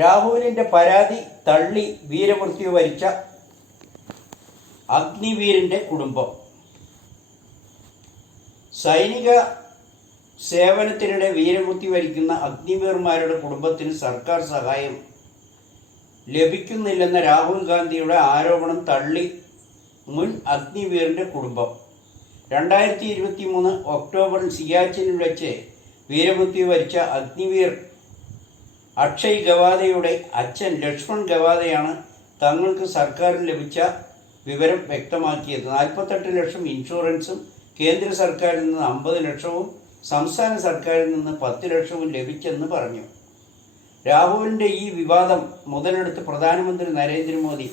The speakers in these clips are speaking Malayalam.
രാഹുലിൻ്റെ പരാതി തള്ളി വീരമൃത്യു വരിച്ച അഗ്നിവീറിൻ്റെ കുടുംബം. സൈനിക സേവനത്തിനിടെ വീരമൃത്യു വരിക്കുന്ന അഗ്നിവീർമാരുടെ കുടുംബത്തിന് സർക്കാർ സഹായം ലഭിക്കുന്നില്ലെന്ന രാഹുൽ ഗാന്ധിയുടെ ആരോപണം തള്ളി മുൻ അഗ്നിവീറിൻ്റെ കുടുംബം. 2023 ഒക്ടോബറിൽ സിയാച്ചിനിൽ വെച്ച് വീരമൃത്യു വരിച്ച അഗ്നിവീർ അക്ഷയ് ഗവാദയുടെ അച്ഛൻ ലക്ഷ്മൺ ഗവാദയാണ് തങ്ങൾക്ക് സർക്കാരിൽ ലഭിച്ച വിവരം വ്യക്തമാക്കിയത്. 48 ലക്ഷം ഇൻഷുറൻസും കേന്ദ്ര സർക്കാരിൽ നിന്ന് 50 ലക്ഷവും സംസ്ഥാന സർക്കാരിൽ നിന്ന് 10 ലക്ഷവും ലഭിച്ചെന്ന് പറഞ്ഞു. രാഹുലിൻ്റെ ഈ വിവാദം മുതലെടുത്ത് പ്രധാനമന്ത്രി നരേന്ദ്രമോദി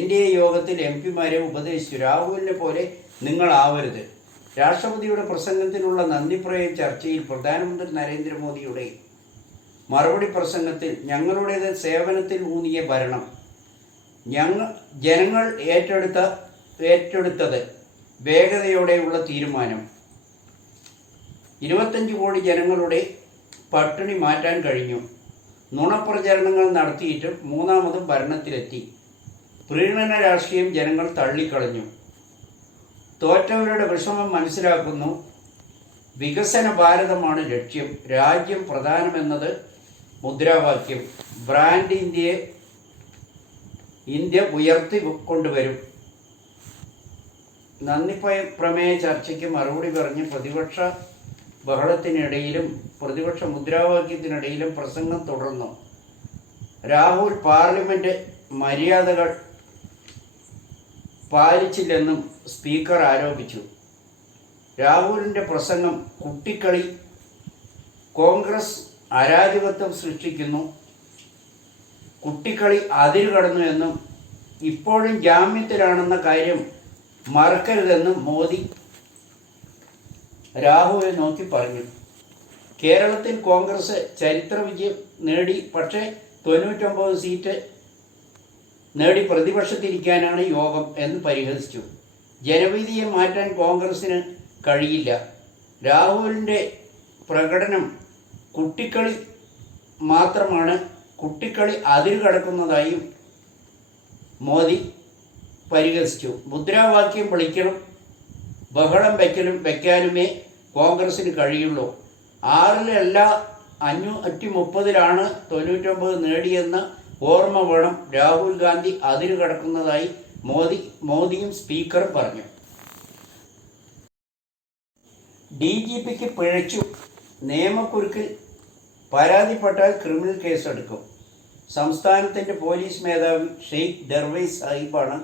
NDA യോഗത്തിൽ MP-മാരെ ഉപദേശിച്ചു. രാഹുലിനെ പോലെ നിങ്ങളാവരുത്. രാഷ്ട്രപതിയുടെ പ്രസംഗത്തിനുള്ള നന്ദിപ്രമേയ ചർച്ചയിൽ പ്രധാനമന്ത്രി നരേന്ദ്രമോദിയുടെ മറുപടി പ്രസംഗത്തിൽ ഞങ്ങളുടേത് സേവനത്തിൽ ഊന്നിയ ഭരണം, ജനങ്ങൾ ഏറ്റെടുത്തത് വേഗതയോടെയുള്ള തീരുമാനം, 25 കോടി ജനങ്ങളുടെ പട്ടിണി മാറ്റാൻ കഴിഞ്ഞു, നുണപ്രചരണങ്ങൾ നടത്തിയിട്ടും മൂന്നാമതും ഭരണത്തിലെത്തി, പ്രീണന രാഷ്ട്രീയം ജനങ്ങൾ തള്ളിക്കളഞ്ഞു, തോറ്റവരുടെ വിഷമം മനസ്സിലാക്കുന്നു, വികസന ഭാരതമാണ് ലക്ഷ്യം, രാജ്യം പ്രധാനമെന്നത് മുദ്രാവാക്യം, ബ്രാൻഡ് ഇന്ത്യ ഉയർത്തി കൊണ്ടുവരും. നന്ദി പ്രമേയ ചർച്ചയ്ക്ക് മറുപടി പറഞ്ഞ് പ്രതിപക്ഷ ബഹളത്തിനിടയിലും പ്രതിപക്ഷ മുദ്രാവാക്യത്തിനിടയിലും പ്രസംഗം തുടർന്നു. രാഹുൽ പാർലമെന്റ് മര്യാദകൾ പാലിച്ചില്ലെന്നും സ്പീക്കർ ആരോപിച്ചു. രാഹുലിൻ്റെ പ്രസംഗം കുട്ടിക്കളി, കോൺഗ്രസ് അരാജകത്വം സൃഷ്ടിക്കുന്നു, കുട്ടിക്കളി അതിരുകടന്നു എന്നും ഇപ്പോഴും ജാമ്യത്തിലാണെന്ന കാര്യം മറക്കരുതെന്നും മോദി രാഹുലിനെ നോക്കി പറഞ്ഞു. കേരളത്തിൽ കോൺഗ്രസ് ചരിത്ര വിജയം നേടി, പക്ഷേ 99 സീറ്റ് നേടി പ്രതിപക്ഷത്തിരിക്കാനാണ് യോഗം എന്ന് പരിഹസിച്ചു. ജനവിധിയെ മാറ്റാൻ കോൺഗ്രസിന് കഴിയില്ല. രാഹുലിൻ്റെ പ്രകടനം കുട്ടിക്കളി മാത്രമാണ്, കുട്ടിക്കളി അതിരുകടക്കുന്നതായും മോദി പരിഹസിച്ചു. മുദ്രാവാക്യം വിളിക്കലും ബഹളം വയ്ക്കാനുമേ കോൺഗ്രസിന് കഴിയുള്ളൂ. 6-ൽ 530-ലാണ് 99 നേടിയെന്ന ഓർമ്മ വേണം. രാഹുൽ ഗാന്ധി അതിരു കടക്കുന്നതായി മോദിയും സ്പീക്കറും പറഞ്ഞു. DGPക്ക് പിഴച്ചു, നിയമക്കുരുക്കിൽ പരാതിപ്പെട്ടാൽ ക്രിമിനൽ കേസെടുക്കും. സംസ്ഥാനത്തിൻ്റെ പോലീസ് മേധാവി ഷെയ്ഖ് ദർവേസ് സാഹിബാണ്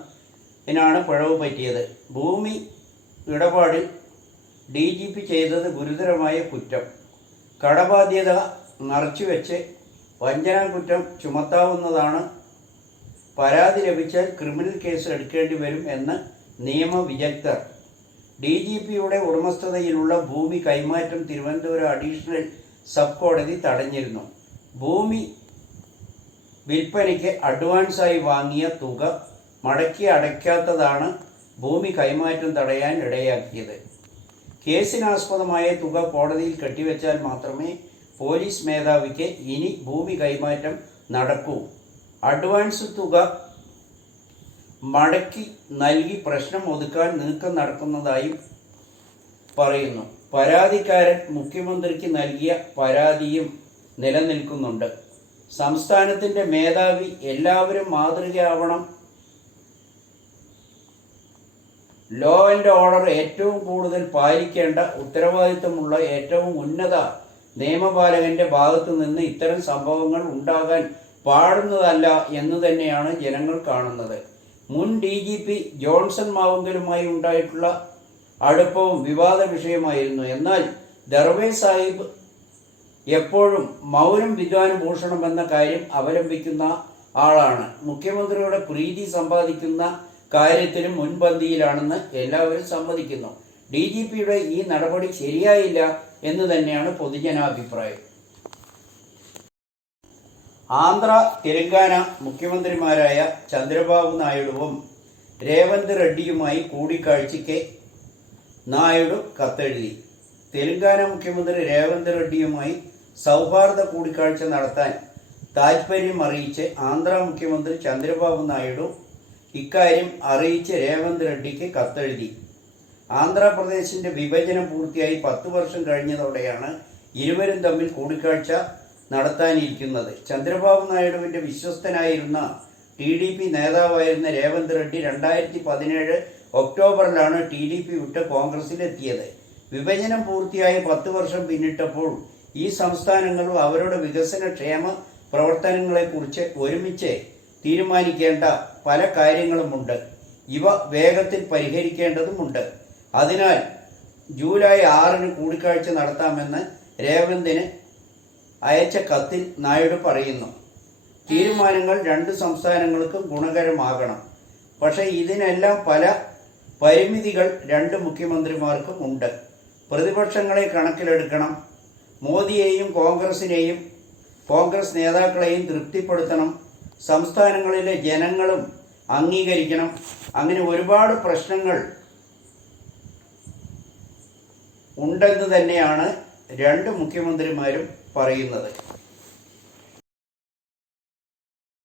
പിഴവ് പറ്റിയത്. ഭൂമി ഇടപാടിൽ DGP ചെയ്തത് ഗുരുതരമായ കുറ്റം. കടബാധ്യത മറച്ചുവെച്ച് വഞ്ചനാ കുറ്റം ചുമത്താവുന്നതാണ്. പരാതി ലഭിച്ചാൽ ക്രിമിനൽ കേസ് എടുക്കേണ്ടി വരും എന്ന് നിയമവിദഗ്ധർ. DGPയുടെ ഉടമസ്ഥതയിലുള്ള ഭൂമി കൈമാറ്റം തിരുവനന്തപുരം അഡീഷണൽ സബ് കോടതി തടഞ്ഞിരുന്നു. ഭൂമി വിൽപ്പനയ്ക്ക് അഡ്വാൻസായി വാങ്ങിയ തുക മടക്കി അടയ്ക്കാത്തതാണ് ഭൂമി കൈമാറ്റം തടയാൻ ഇടയാക്കിയത്. കേസിനാസ്പദമായ തുക കോടതിയിൽ കെട്ടിവെച്ചാൽ മാത്രമേ പോലീസ് മേധാവിക്ക് ഇനി ഭൂമി കൈമാറ്റം നടക്കൂ. അഡ്വാൻസ് തുക മടക്കി നൽകി പ്രശ്നം ഒതുക്കാൻ നീക്കം നടക്കുന്നതായും പറയുന്നു. പരാതിക്കാരൻ മുഖ്യമന്ത്രിക്ക് നൽകിയ പരാതിയും നിലനിൽക്കുന്നുണ്ട്. സംസ്ഥാനത്തിൻ്റെ മേധാവി എല്ലാവരും മാതൃകയാവണം. ലോ ആൻഡ് ഓർഡർ ഏറ്റവും കൂടുതൽ പാലിക്കേണ്ട ഉത്തരവാദിത്തമുള്ള ഏറ്റവും ഉന്നത നിയമപാലകന്റെ ഭാഗത്തു നിന്ന് ഇത്തരം സംഭവങ്ങൾ ഉണ്ടാകാൻ പാടുന്നതല്ല എന്ന് തന്നെയാണ് ജനങ്ങൾ കാണുന്നത്. മുൻ DGP ജോൺസൺ മാവുങ്കലുമായി ഉണ്ടായിട്ടുള്ള അടുപ്പവും വിവാദ വിഷയമായിരുന്നു. എന്നാൽ ദർവേസ് സാഹിബ് എപ്പോഴും മൗനം വിദ്വാനുഭൂഷണം എന്ന കാര്യം അവലംബിക്കുന്ന ആളാണ്. മുഖ്യമന്ത്രിയുടെ പ്രീതി സമ്പാദിക്കുന്ന കാര്യത്തിലും മുൻപന്തിയിലാണെന്ന് എല്ലാവരും സമ്മതിക്കുന്നു. DGPയുടെ ഈ നടപടി ശരിയായില്ല എന്ന് തന്നെയാണ് പൊതുജനാഭിപ്രായം. ആന്ധ്ര തെലങ്കാന മുഖ്യമന്ത്രിമാരായ ചന്ദ്രബാബു നായിഡുവും രേവന്ത് റെഡ്ഡിയുമായി കൂടിക്കാഴ്ചയ്ക്ക് നായിഡു കത്തെഴുതി. തെലങ്കാന മുഖ്യമന്ത്രി രേവന്ത് റെഡ്ഡിയുമായി സൗഹാർദ്ദ കൂടിക്കാഴ്ച നടത്താൻ താൽപ്പര്യം അറിയിച്ച് ആന്ധ്ര മുഖ്യമന്ത്രി ചന്ദ്രബാബു നായിഡു ഇക്കാര്യം അറിയിച്ച് രേവന്ത് റെഡ്ഡിക്ക് കത്തെഴുതി. ആന്ധ്രാപ്രദേശിന്റെ വിഭജനം പൂർത്തിയായി 10 വർഷം കഴിഞ്ഞതോടെയാണ് ഇരുവരും തമ്മിൽ കൂടിക്കാഴ്ച നടത്താനിരിക്കുന്നത്. ചന്ദ്രബാബു നായിഡുവിന്റെ വിശ്വസ്തനായിരുന്ന TDP നേതാവായിരുന്ന രേവന്ത് റെഡ്ഡി 2017 ഒക്ടോബറിലാണ് TDP വിട്ട് കോൺഗ്രസിലെത്തിയത്. വിഭജനം പൂർത്തിയായി 10 വർഷം പിന്നിട്ടപ്പോൾ ഈ സംസ്ഥാനങ്ങളും അവരുടെ വികസന ക്ഷേമ പ്രവർത്തനങ്ങളെക്കുറിച്ച് ഒരുമിച്ച് തീരുമാനിക്കേണ്ട പല കാര്യങ്ങളുമുണ്ട്. ഇവ വേഗത്തിൽ പരിഹരിക്കേണ്ടതുമുണ്ട്. അതിനാൽ ജൂലൈ 6 കൂടിക്കാഴ്ച നടത്താമെന്ന് രേവന്തിന് അയച്ച കത്തിൽ നായിഡു പറയുന്നു. തീരുമാനങ്ങൾ 2 സംസ്ഥാനങ്ങൾക്കും ഗുണകരമാകണം. പക്ഷേ ഇതിനെല്ലാം പല പരിമിതികൾ 2 മുഖ്യമന്ത്രിമാർക്കും ഉണ്ട്. പ്രതിപക്ഷങ്ങളെ കണക്കിലെടുക്കണം. മോദിയെയും കോൺഗ്രസ് നേതാക്കളെയും തൃപ്തിപ്പെടുത്തണം. സംസ്ഥാനങ്ങളിലെ ജനങ്ങളും അംഗീകരിക്കണം. അങ്ങനെ ഒരുപാട് പ്രശ്നങ്ങൾ ഉണ്ടെന്ന് തന്നെയാണ് 2 മുഖ്യമന്ത്രിമാരും പറയുന്നത്.